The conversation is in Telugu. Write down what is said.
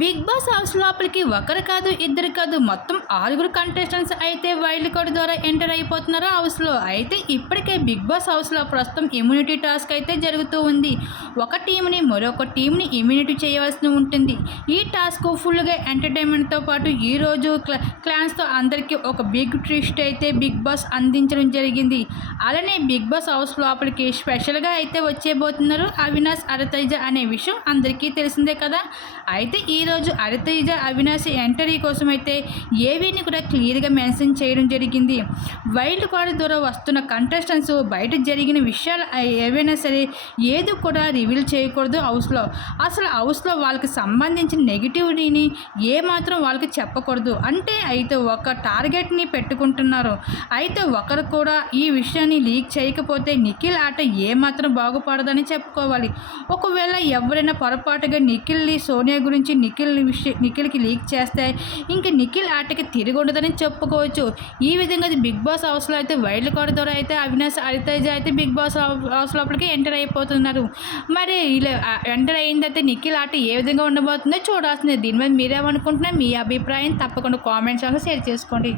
బిగ్ బాస్ హౌస్ లోపలికి ఒకరు కాదు ఇద్దరు కాదు మొత్తం ఆరుగురు కంటెస్టెంట్స్ అయితే వైల్డ్ కార్డ్ ద్వారా ఎంటర్ అయిపోతున్నారు హౌస్లో అయితే ఇప్పటికే బిగ్ బాస్ హౌస్లో ప్రస్తుతం ఇమ్యూనిటీ టాస్క్ అయితే జరుగుతూ ఉంది. ఒక టీంని మరొక టీంని ఇమ్యూనిటీ చేయవలసి ఉంటుంది. ఈ టాస్క్ ఫుల్గా ఎంటర్టైన్మెంట్తో పాటు ఈరోజు క్లా క్లాన్స్తో అందరికీ ఒక బిగ్ ట్విస్ట్ అయితే బిగ్ బాస్ అందించడం జరిగింది. అలానే బిగ్ బాస్ హౌస్ లోపలికి స్పెషల్గా అయితే వచ్చేబోతున్నారు అవినాష్ అరతైజ అనే విషయం అందరికీ తెలిసిందే కదా. అయితే ఈ ఈరోజు అరతేజ అవినాశి ఎంటరీ కోసం అయితే ఏవీని కూడా క్లియర్గా మెన్షన్ చేయడం జరిగింది. వైల్డ్ కార్డు ద్వారా వస్తున్న కంటెస్టెంట్స్ బయట జరిగిన విషయాలు ఏవైనా సరే ఏది కూడా రివీల్ చేయకూడదు హౌస్లో. అసలు హౌస్లో వాళ్ళకి సంబంధించిన నెగిటివిటీని ఏమాత్రం వాళ్ళకి చెప్పకూడదు. అంటే అయితే ఒక టార్గెట్ని పెట్టుకుంటున్నారు. అయితే ఒకరు కూడా ఈ విషయాన్ని లీక్ చేయకపోతే నిఖిల్ ఆట ఏమాత్రం బాగుపడదని చెప్పుకోవాలి. ఒకవేళ ఎవరైనా పొరపాటుగా నిఖిల్ని సోనియా గురించి నిఖిల్ విషయ నిఖిల్కి లీక్ చేస్తే ఇంక నిఖిల్ ఆటకి తిరిగి ఉండదని చెప్పుకోవచ్చు. ఈ విధంగా అది బిగ్ బాస్ హౌస్లో అయితే వైల్డ్ కార్డ్ ద్వారా అయితే అవినాష్ హరితేజ అయితే బిగ్ బాస్ హౌస్ లోపలికి ఎంటర్ అయిపోతున్నారు. మరి ఇలా ఎంటర్ అయిందైతే నిఖిల్ ఆట ఏ విధంగా ఉండబోతుందో చూడాల్సిందే. దీని మీద మీరేమనుకుంటున్నా మీ అభిప్రాయం తప్పకుండా కామెంట్స్ షేర్ చేసుకోండి.